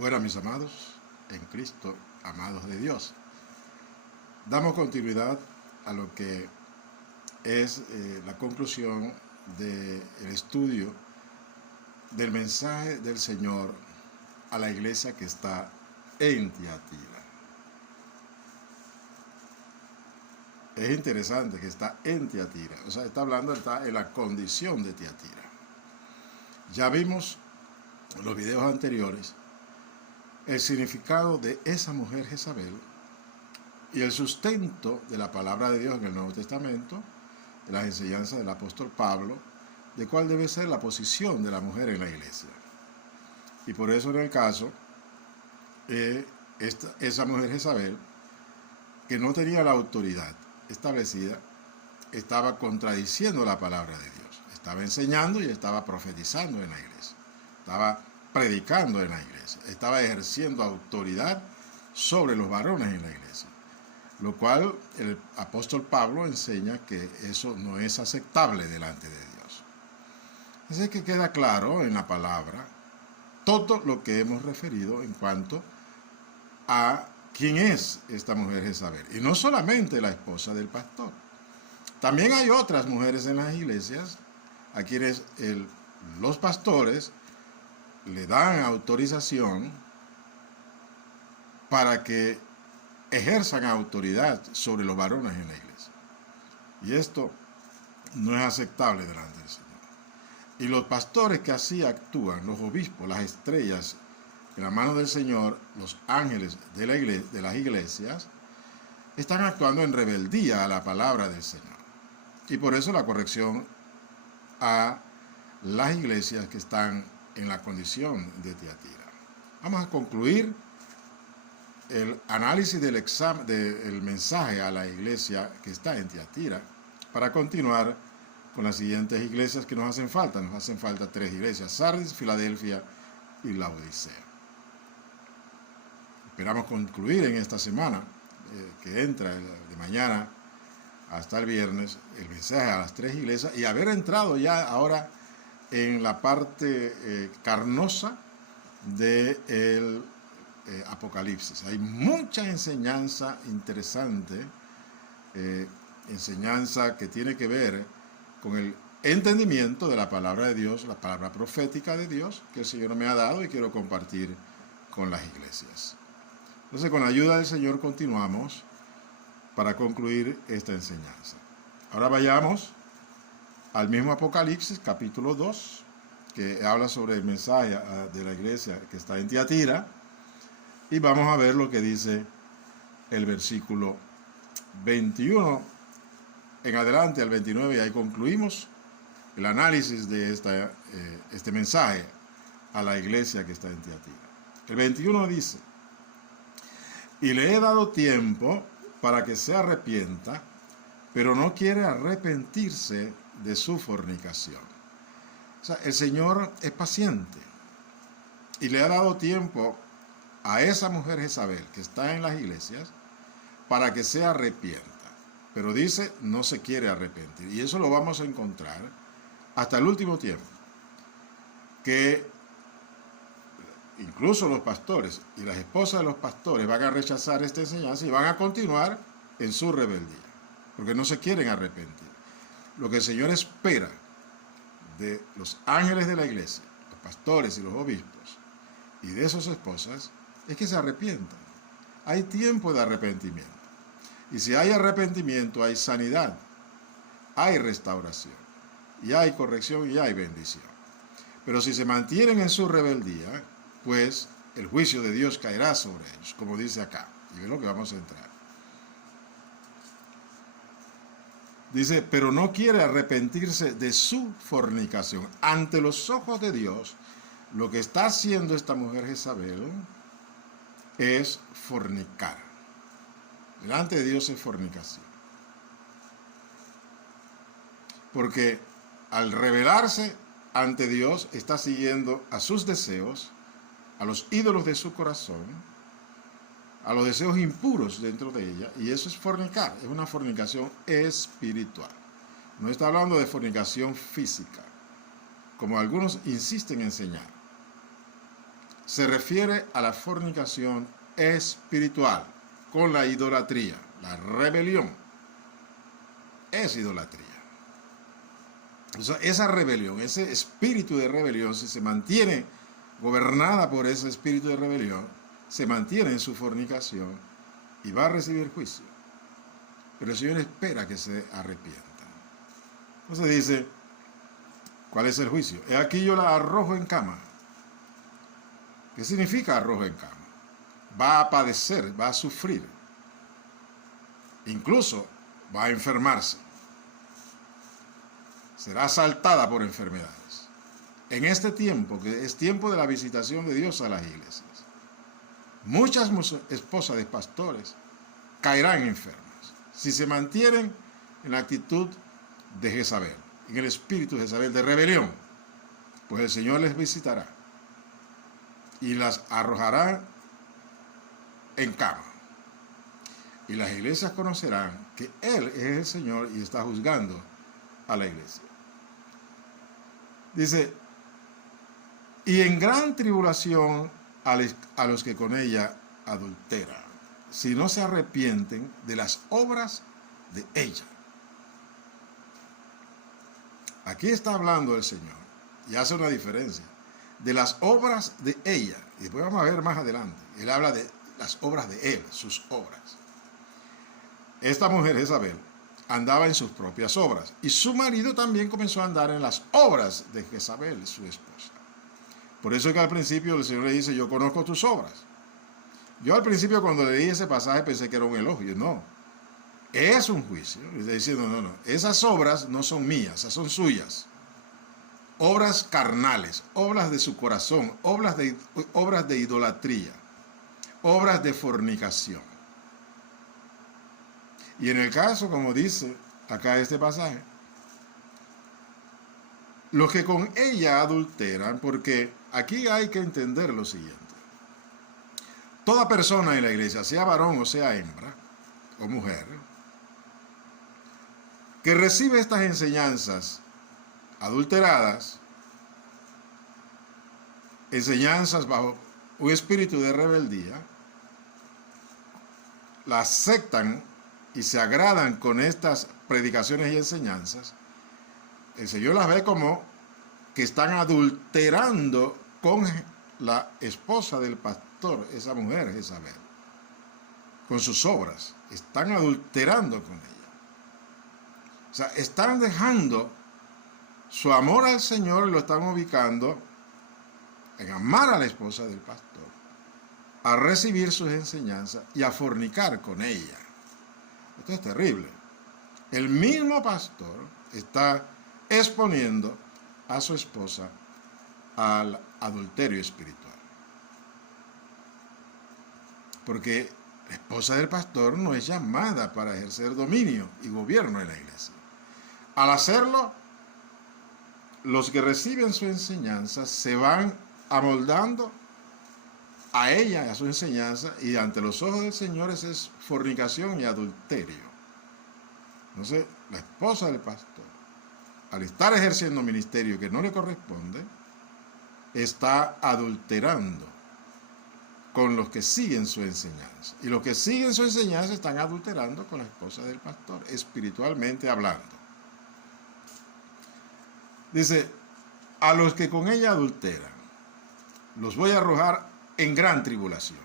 Bueno, mis amados, en Cristo, amados de Dios, damos continuidad a lo que es la conclusión del estudio del mensaje del Señor a la iglesia que está en Tiatira. Es interesante que está en Tiatira, o sea, está en la condición de Tiatira. Ya vimos en los videos anteriores el significado de esa mujer Jezabel y el sustento de la palabra de Dios en el Nuevo Testamento, de las enseñanzas del apóstol Pablo, de cuál debe ser la posición de la mujer en la iglesia. Y por eso en el caso, esa mujer Jezabel, que no tenía la autoridad establecida, estaba contradiciendo la palabra de Dios. Estaba enseñando y estaba profetizando en la iglesia. Estaba predicando en la iglesia. Estaba ejerciendo autoridad sobre los varones en la iglesia. Lo cual el apóstol Pablo enseña que eso no es aceptable delante de Dios. Así que queda claro en la palabra todo lo que hemos referido en cuanto a quién es esta mujer Jezabel. Y no solamente la esposa del pastor. También hay otras mujeres en las iglesias a quienes los pastores le dan autorización para que ejerzan autoridad sobre los varones en la iglesia. Y esto no es aceptable delante del Señor. Y los pastores que así actúan, los obispos, las estrellas, en la mano del Señor, los ángeles de las iglesias, están actuando en rebeldía a la palabra del Señor. Y por eso la corrección a las iglesias que están en la condición de Tiatira. Vamos a concluir el análisis del mensaje a la iglesia que está en Tiatira para continuar con las siguientes iglesias que nos hacen falta. Nos hacen falta 3 iglesias: Sardis, Filadelfia y Laodicea. Esperamos concluir en esta semana que entra de mañana hasta el viernes el mensaje a las 3 iglesias y haber entrado ya ahora en la parte carnosa del Apocalipsis. Hay mucha enseñanza interesante, enseñanza que tiene que ver con el entendimiento de la palabra de Dios, la palabra profética de Dios que el Señor me ha dado y quiero compartir con las iglesias. Entonces, con la ayuda del Señor continuamos para concluir esta enseñanza. Ahora vayamos al mismo Apocalipsis, capítulo 2, que habla sobre el mensaje de la iglesia que está en Tiatira, y vamos a ver lo que dice el versículo 21 en adelante al 29, y ahí concluimos el análisis de este mensaje a la iglesia que está en Tiatira. El 21 dice: y le he dado tiempo para que se arrepienta, pero no quiere arrepentirse de su fornicación. O sea, el Señor es paciente y le ha dado tiempo a esa mujer Jezabel que está en las iglesias para que se arrepienta. Pero dice, no se quiere arrepentir. Y eso lo vamos a encontrar hasta el último tiempo. Que incluso los pastores y las esposas de los pastores van a rechazar esta enseñanza y van a continuar en su rebeldía, porque no se quieren arrepentir. Lo que el Señor espera de los ángeles de la iglesia, los pastores y los obispos, y de sus esposas, es que se arrepientan. Hay tiempo de arrepentimiento. Y si hay arrepentimiento, hay sanidad, hay restauración, y hay corrección y hay bendición. Pero si se mantienen en su rebeldía, pues el juicio de Dios caerá sobre ellos, como dice acá. Y es lo que vamos a entrar. Dice, pero no quiere arrepentirse de su fornicación. Ante los ojos de Dios, lo que está haciendo esta mujer Jezabel es fornicar. Delante de Dios es fornicación. Porque al rebelarse ante Dios, está siguiendo a sus deseos, a los ídolos de su corazón, a los deseos impuros dentro de ella, y eso es fornicar, es una fornicación espiritual. No está hablando de fornicación física, como algunos insisten en enseñar, se refiere a la fornicación espiritual con la idolatría. La rebelión es idolatría. O sea, esa rebelión, ese espíritu de rebelión, si se mantiene gobernada por ese espíritu de rebelión, se mantiene en su fornicación y va a recibir juicio. Pero el Señor espera que se arrepienta. Entonces dice, ¿cuál es el juicio? He aquí yo la arrojo en cama. ¿Qué significa arrojo en cama? Va a padecer, va a sufrir. Incluso va a enfermarse. Será asaltada por enfermedades. En este tiempo, que es tiempo de la visitación de Dios a las iglesias, muchas esposas de pastores caerán enfermas si se mantienen en la actitud de Jezabel, en el espíritu de Jezabel, de rebelión. Pues el Señor les visitará y las arrojará en cama. Y las iglesias conocerán que Él es el Señor y está juzgando a la iglesia. Dice, y en gran tribulación a los que con ella adulteran, si no se arrepienten de las obras de ella. Aquí está hablando el Señor y hace una diferencia de las obras de ella. Y después vamos a ver más adelante. Él habla de las obras de él, sus obras. Esta mujer, Jezabel, andaba en sus propias obras. Y su marido también comenzó a andar en las obras de Jezabel, su esposa. Por eso es que al principio el Señor le dice, yo conozco tus obras. Yo al principio cuando leí ese pasaje pensé que era un elogio. No, es un juicio. Le está diciendo, no, esas obras no son mías, esas son suyas. Obras carnales, obras de su corazón, obras de idolatría, obras de fornicación. Y en el caso, como dice acá este pasaje, los que con ella adulteran, porque aquí hay que entender lo siguiente. Toda persona en la iglesia, sea varón o sea hembra o mujer, que recibe estas enseñanzas adulteradas, enseñanzas bajo un espíritu de rebeldía, las aceptan y se agradan con estas predicaciones y enseñanzas, el Señor las ve como que están adulterando con la esposa del pastor, esa mujer, Jezabel, con sus obras. Están adulterando con ella. O sea, están dejando su amor al Señor y lo están ubicando en amar a la esposa del pastor, a recibir sus enseñanzas y a fornicar con ella. Esto es terrible. El mismo pastor está exponiendo a su esposa al adulterio espiritual. Porque la esposa del pastor no es llamada para ejercer dominio y gobierno en la iglesia. Al hacerlo, los que reciben su enseñanza se van amoldando a ella, a su enseñanza, y ante los ojos del Señor es fornicación y adulterio. Entonces, la esposa del pastor, al estar ejerciendo ministerio que no le corresponde, está adulterando con los que siguen su enseñanza. Y los que siguen su enseñanza están adulterando con la esposa del pastor, espiritualmente hablando. Dice, a los que con ella adulteran, los voy a arrojar en gran tribulación.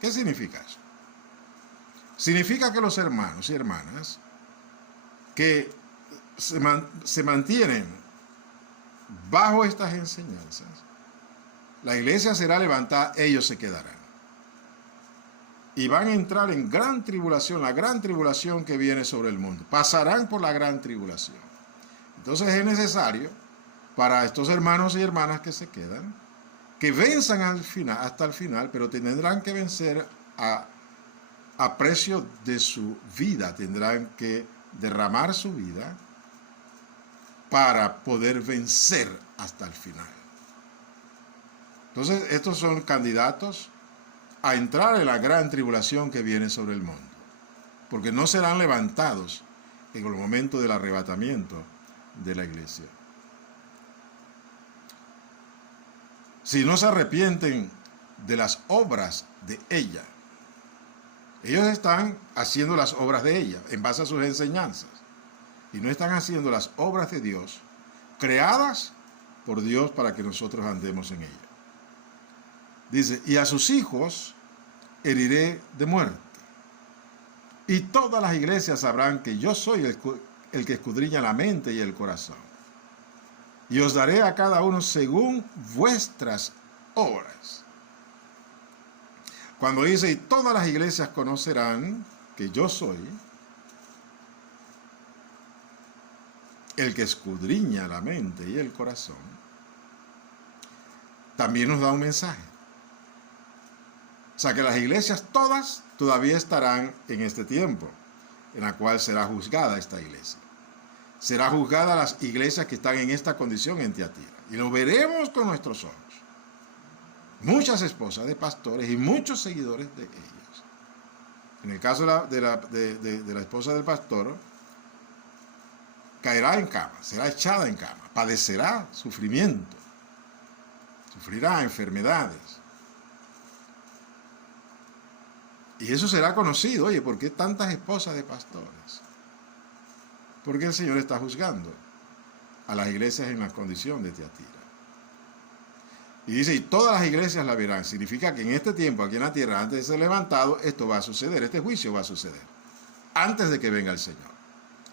¿Qué significa eso? Significa que los hermanos y hermanas que se mantienen bajo estas enseñanzas, la iglesia será levantada, ellos se quedarán. Y van a entrar en gran tribulación, la gran tribulación que viene sobre el mundo. Pasarán por la gran tribulación. Entonces es necesario para estos hermanos y hermanas que se quedan, que venzan al final, hasta el final, pero tendrán que vencer a precio de su vida, tendrán que derramar su vida para poder vencer hasta el final. Entonces, estos son candidatos a entrar en la gran tribulación que viene sobre el mundo, porque no serán levantados en el momento del arrebatamiento de la iglesia. Si no se arrepienten de las obras de ella. Ellos están haciendo las obras de ella en base a sus enseñanzas. Y no están haciendo las obras de Dios, creadas por Dios para que nosotros andemos en ella. Dice, y a sus hijos heriré de muerte. Y todas las iglesias sabrán que yo soy el que escudriña la mente y el corazón. Y os daré a cada uno según vuestras obras. Cuando dice, y todas las iglesias conocerán que yo soy el que escudriña la mente y el corazón, también nos da un mensaje. O sea que las iglesias todas todavía estarán en este tiempo, en la cual será juzgada esta iglesia. Será juzgada las iglesias que están en esta condición en Tiatira. Y lo veremos con nuestros ojos. Muchas esposas de pastores y muchos seguidores de ellos. En el caso de la esposa del pastor, caerá en cama, será echada en cama, padecerá sufrimiento, sufrirá enfermedades. Y eso será conocido. Oye, ¿por qué tantas esposas de pastores? Porque el Señor está juzgando a las iglesias en la condición de Tiatira. Y dice, y todas las iglesias la verán. Significa que en este tiempo, aquí en la tierra, antes de ser levantado, esto va a suceder, este juicio va a suceder, antes de que venga el Señor.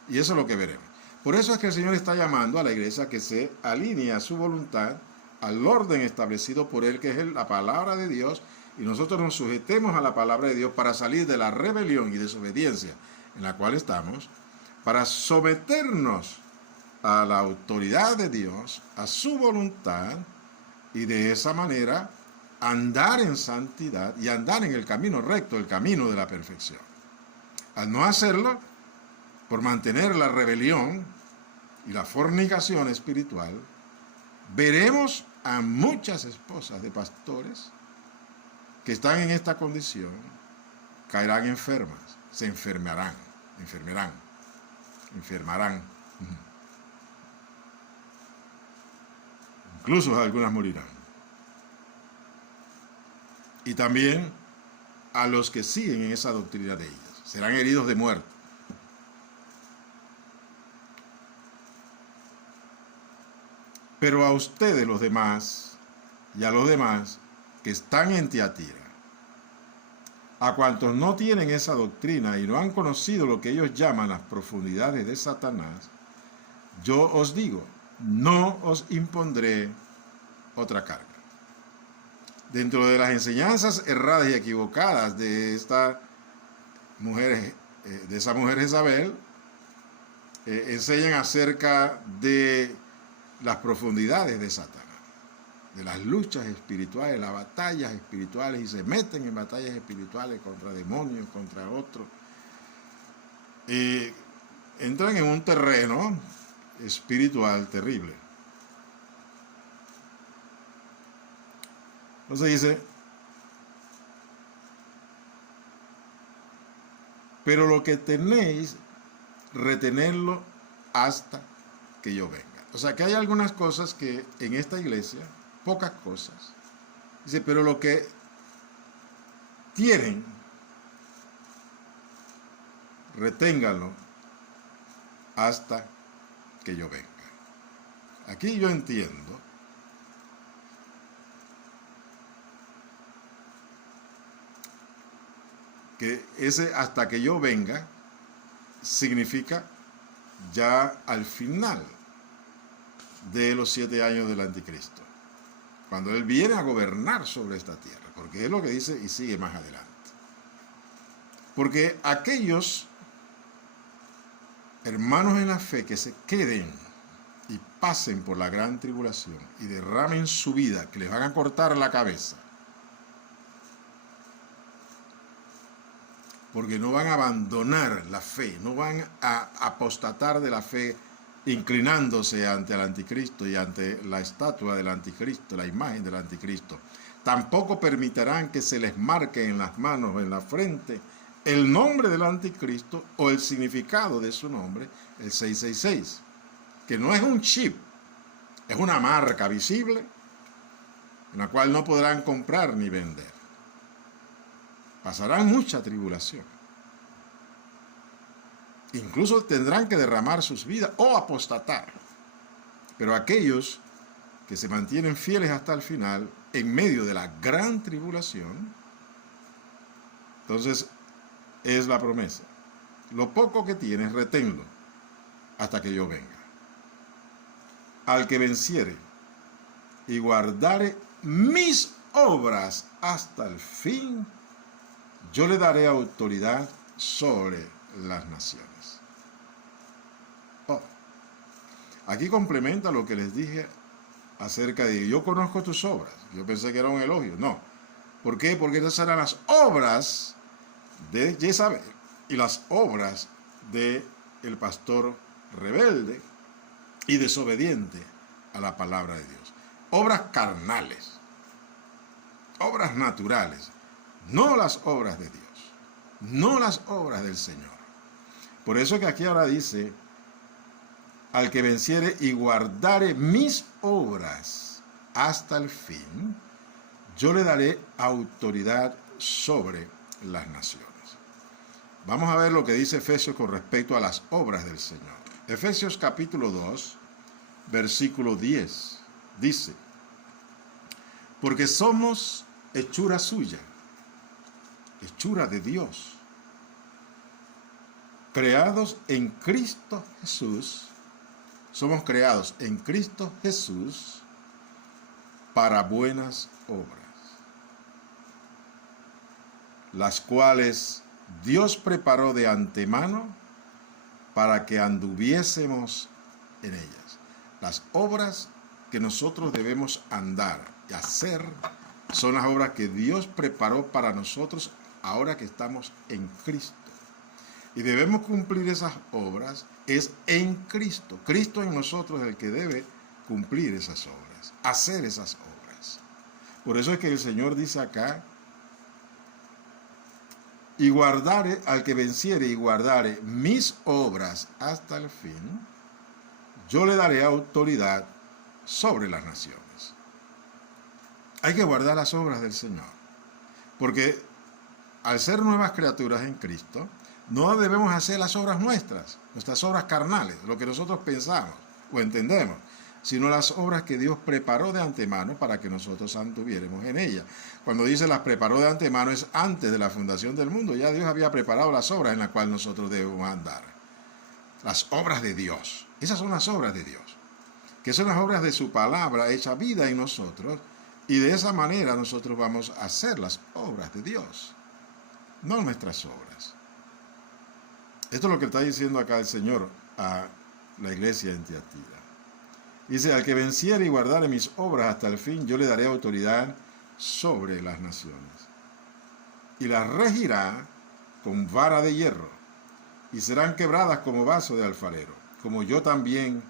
Y eso es lo que veremos. Por eso es que el Señor está llamando a la iglesia que se alinee a su voluntad, al orden establecido por Él, que es la palabra de Dios, y nosotros nos sujetemos a la palabra de Dios para salir de la rebelión y desobediencia en la cual estamos, para someternos a la autoridad de Dios, a su voluntad, y de esa manera andar en santidad y andar en el camino recto, el camino de la perfección. Al no hacerlo, por mantener la rebelión y la fornicación espiritual, veremos a muchas esposas de pastores que están en esta condición, caerán enfermas, se enfermarán. Incluso algunas morirán. Y también a los que siguen en esa doctrina de ellas, serán heridos de muerte. Pero a ustedes los demás, y a los demás que están en Tiatira, a cuantos no tienen esa doctrina y no han conocido lo que ellos llaman las profundidades de Satanás, yo os digo, no os impondré otra carga. Dentro de las enseñanzas erradas y equivocadas de esta mujer, de esa mujer Jezabel, enseñan acerca de las profundidades de Satanás, de las luchas espirituales, las batallas espirituales, y se meten en batallas espirituales contra demonios, contra otros, y entran en un terreno espiritual terrible. Entonces dice, pero lo que tenéis, retenerlo hasta que yo venga. O sea que hay algunas cosas que en esta iglesia, pocas cosas, dice, pero lo que tienen, reténganlo hasta que yo venga. Aquí yo entiendo que ese hasta que yo venga significa ya al final de los 7 años del anticristo, cuando él viene a gobernar sobre esta tierra, porque es lo que dice y sigue más adelante. Porque aquellos hermanos en la fe que se queden y pasen por la gran tribulación y derramen su vida, que les van a cortar la cabeza, porque no van a abandonar la fe, no van a apostatar de la fe, inclinándose ante el anticristo y ante la estatua del anticristo, la imagen del anticristo. Tampoco permitirán que se les marque en las manos o en la frente el nombre del anticristo o el significado de su nombre, el 666, que no es un chip, es una marca visible en la cual no podrán comprar ni vender. Pasarán mucha tribulación. Incluso tendrán que derramar sus vidas o apostatar. Pero aquellos que se mantienen fieles hasta el final, en medio de la gran tribulación, entonces es la promesa. Lo poco que tienes, reténlo hasta que yo venga. Al que venciere y guardare mis obras hasta el fin, yo le daré autoridad sobre las naciones. Oh, aquí complementa lo que les dije acerca de yo conozco tus obras. Yo pensé que era un elogio. No. ¿Por qué? Porque esas eran las obras de Jezabel y las obras del pastor rebelde y desobediente a la palabra de Dios. Obras carnales, obras naturales, no las obras de Dios, no las obras del Señor. Por eso que aquí ahora dice, al que venciere y guardare mis obras hasta el fin, yo le daré autoridad sobre las naciones. Vamos a ver lo que dice Efesios con respecto a las obras del Señor. Efesios capítulo 2, versículo 10, dice, porque somos hechura suya, hechura de Dios, creados en Cristo Jesús, somos creados en Cristo Jesús para buenas obras, las cuales Dios preparó de antemano para que anduviésemos en ellas. Las obras que nosotros debemos andar y hacer son las obras que Dios preparó para nosotros ahora que estamos en Cristo. Y debemos cumplir esas obras, es en Cristo. Cristo en nosotros es el que debe cumplir esas obras, hacer esas obras. Por eso es que el Señor dice acá, y guardare, al que venciere y guardare mis obras hasta el fin, yo le daré autoridad sobre las naciones. Hay que guardar las obras del Señor, porque al ser nuevas criaturas en Cristo, no debemos hacer las obras nuestras carnales, lo que nosotros pensamos o entendemos, sino las obras que Dios preparó de antemano para que nosotros anduviéramos en ellas. Cuando dice las preparó de antemano es antes de la fundación del mundo, ya Dios había preparado las obras en las cuales nosotros debemos andar. Las obras de Dios, esas son las obras de Dios, que son las obras de su palabra hecha vida en nosotros, y de esa manera nosotros vamos a hacer las obras de Dios, no nuestras obras. Esto es lo que está diciendo acá el Señor a la iglesia en Tiatira. Dice, al que venciere y guardare mis obras hasta el fin, yo le daré autoridad sobre las naciones. Y las regirá con vara de hierro, y serán quebradas como vaso de alfarero, como yo también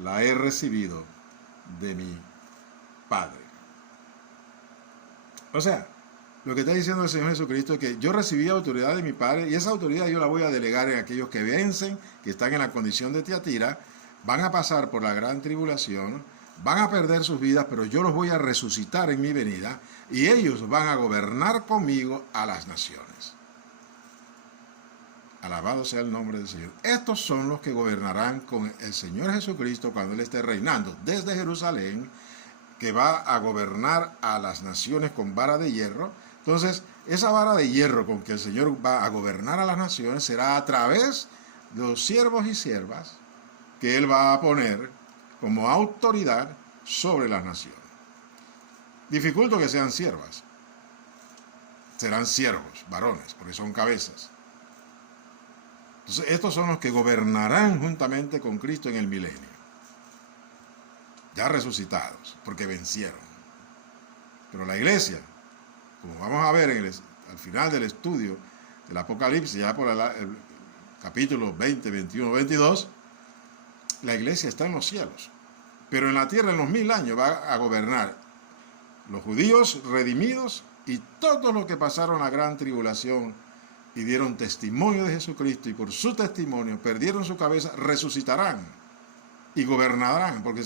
la he recibido de mi Padre. O sea, lo que está diciendo el Señor Jesucristo es que yo recibí autoridad de mi Padre, y esa autoridad yo la voy a delegar en aquellos que vencen, que están en la condición de Tiatira, van a pasar por la gran tribulación, van a perder sus vidas, pero yo los voy a resucitar en mi venida, y ellos van a gobernar conmigo a las naciones. Alabado sea el nombre del Señor. Estos son los que gobernarán con el Señor Jesucristo cuando Él esté reinando desde Jerusalén, que va a gobernar a las naciones con vara de hierro. Entonces, esa vara de hierro con que el Señor va a gobernar a las naciones será a través de los siervos y siervas que Él va a poner como autoridad sobre las naciones. Dificulto que sean siervas. Serán siervos, varones, porque son cabezas. Entonces, estos son los que gobernarán juntamente con Cristo en el milenio. Ya resucitados, porque vencieron. Pero la iglesia, como vamos a ver al final del estudio del Apocalipsis, ya por el capítulo 20, 21, 22, la iglesia está en los cielos. Pero en la tierra en los 1000 años va a gobernar los judíos redimidos y todos los que pasaron la gran tribulación y dieron testimonio de Jesucristo, y por su testimonio perdieron su cabeza, resucitarán y gobernarán, porque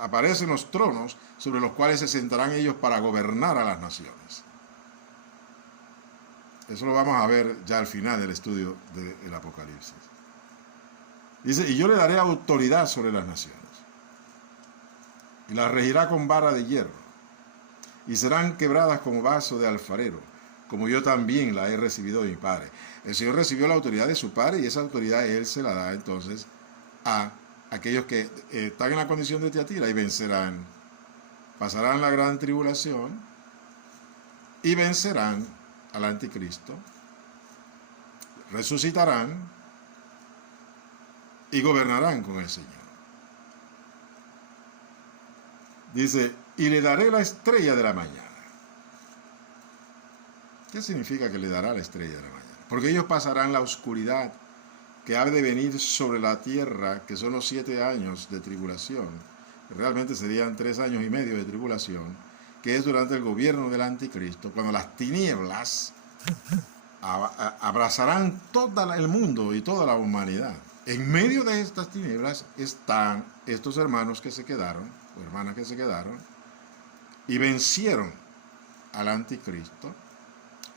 aparecen los tronos sobre los cuales se sentarán ellos para gobernar a las naciones. Eso lo vamos a ver ya al final del estudio del Apocalipsis. Dice, y yo le daré autoridad sobre las naciones, y las regirá con vara de hierro, y serán quebradas como vaso de alfarero, como yo también la he recibido de mi Padre. El Señor recibió la autoridad de su Padre, y esa autoridad Él se la da entonces a aquellos que están en la condición de Tiatira y vencerán. Pasarán la gran tribulación y vencerán al anticristo, resucitarán y gobernarán con el Señor. Dice, y le daré la estrella de la mañana. ¿Qué significa que le dará la estrella de la mañana? Porque ellos pasarán la oscuridad que ha de venir sobre la tierra, que son los 7 años de tribulación. Realmente serían 3 años y medio de tribulación, que es durante el gobierno del anticristo, cuando las tinieblas abrazarán todo el mundo y toda la humanidad. En medio de estas tinieblas están estos hermanos que se quedaron, o hermanas que se quedaron, y vencieron al anticristo.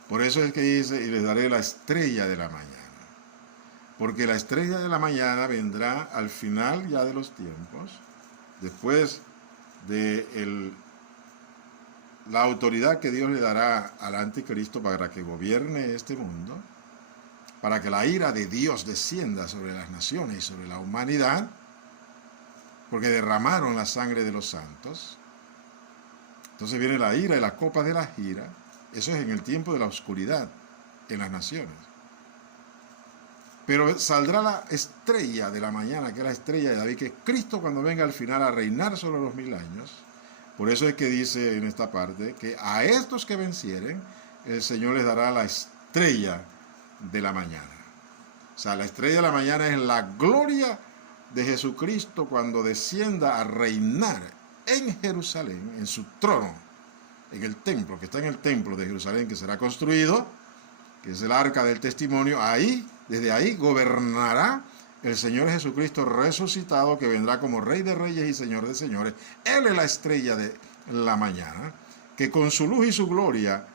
Por eso es que dice, y les daré la estrella de la mañana. Porque la estrella de la mañana vendrá al final ya de los tiempos, después de la autoridad que Dios le dará al anticristo para que gobierne este mundo, para que la ira de Dios descienda sobre las naciones y sobre la humanidad, porque derramaron la sangre de los santos. Entonces viene la ira y las copas de la ira. Eso es en el tiempo de la oscuridad en las naciones. Pero saldrá la estrella de la mañana, que es la estrella de David, que es Cristo cuando venga al final a reinar sobre los 1000 años. Por eso es que dice en esta parte que a estos que vencieren, el Señor les dará la estrella de la mañana. O sea, la estrella de la mañana es la gloria de Jesucristo cuando descienda a reinar en Jerusalén, en su trono, en el templo, que está en el templo de Jerusalén, que será construido, que es el arca del testimonio. Ahí, desde ahí, gobernará el Señor Jesucristo resucitado, que vendrá como Rey de Reyes y Señor de Señores. Él es la estrella de la mañana, que con su luz y su gloria,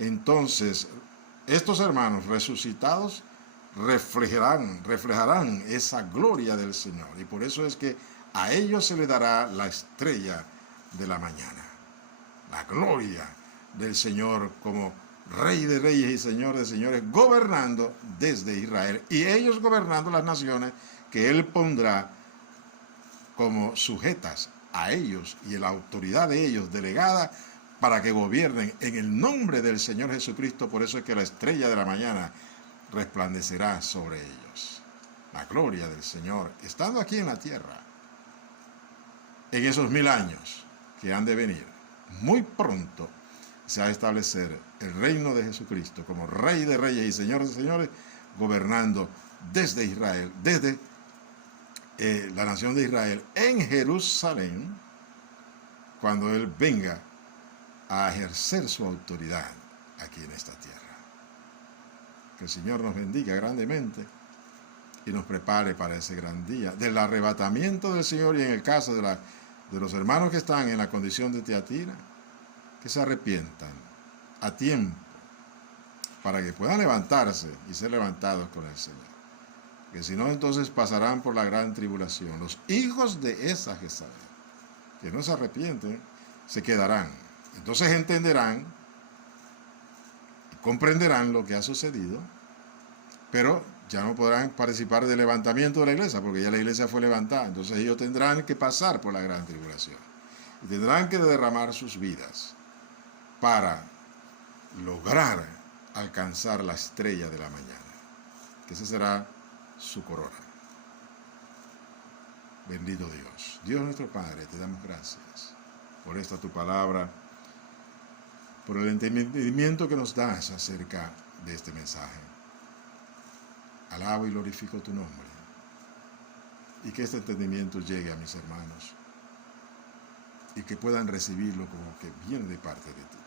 entonces, estos hermanos resucitados reflejarán esa gloria del Señor. Y por eso es que a ellos se les dará la estrella de la mañana. La gloria del Señor como Rey de Reyes y Señor de Señores, gobernando desde Israel, y ellos gobernando las naciones que Él pondrá como sujetas a ellos y la autoridad de ellos delegada para que gobiernen en el nombre del Señor Jesucristo. Por eso es que la estrella de la mañana resplandecerá sobre ellos. La gloria del Señor, estando aquí en la tierra, en esos 1000 años que han de venir, muy pronto se va a establecer el reino de Jesucristo como Rey de Reyes y Señor de Señores, gobernando desde Israel, desde la nación de Israel, en Jerusalén, cuando Él venga a ejercer su autoridad aquí en esta tierra. Que el Señor nos bendiga grandemente y nos prepare para ese gran día del arrebatamiento del Señor. Y en el caso de los hermanos que están en la condición de Tiatira, que se arrepientan a tiempo para que puedan levantarse y ser levantados con el Señor. Que si no, entonces pasarán por la gran tribulación. Los hijos de esa Jezabel, que no se arrepienten, se quedarán. Entonces entenderán y comprenderán lo que ha sucedido, pero ya no podrán participar del levantamiento de la iglesia, porque ya la iglesia fue levantada. Entonces ellos tendrán que pasar por la gran tribulación y tendrán que derramar sus vidas para lograr alcanzar la estrella de la mañana, que esa será su corona. Bendito Dios. Dios nuestro Padre, te damos gracias por esta tu palabra, por el entendimiento que nos das acerca de este mensaje. Alabo y glorifico tu nombre, y que este entendimiento llegue a mis hermanos y que puedan recibirlo como que viene de parte de ti,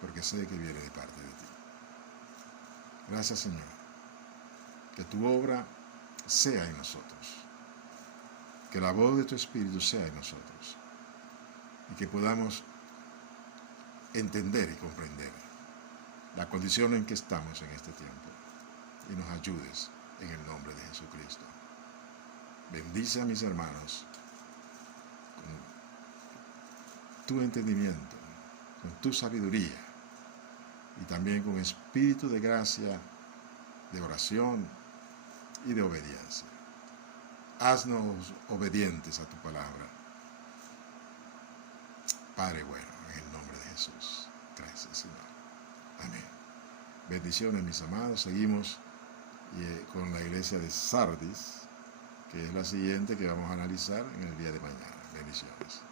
porque sé que viene de parte de ti. Gracias, Señor, que tu obra sea en nosotros. que la voz de tu Espíritu sea en nosotros y que podamos entender y comprender la condición en que estamos en este tiempo y nos ayudes en el nombre de Jesucristo. Bendice a mis hermanos con tu entendimiento, con tu sabiduría y también con espíritu de gracia, de oración y de obediencia. Haznos obedientes a tu palabra. Padre bueno, en el nombre de Jesús. Gracias, Señor. Amén. Bendiciones, mis amados. Seguimos con la iglesia de Sardis, que es la siguiente que vamos a analizar en el día de mañana. Bendiciones.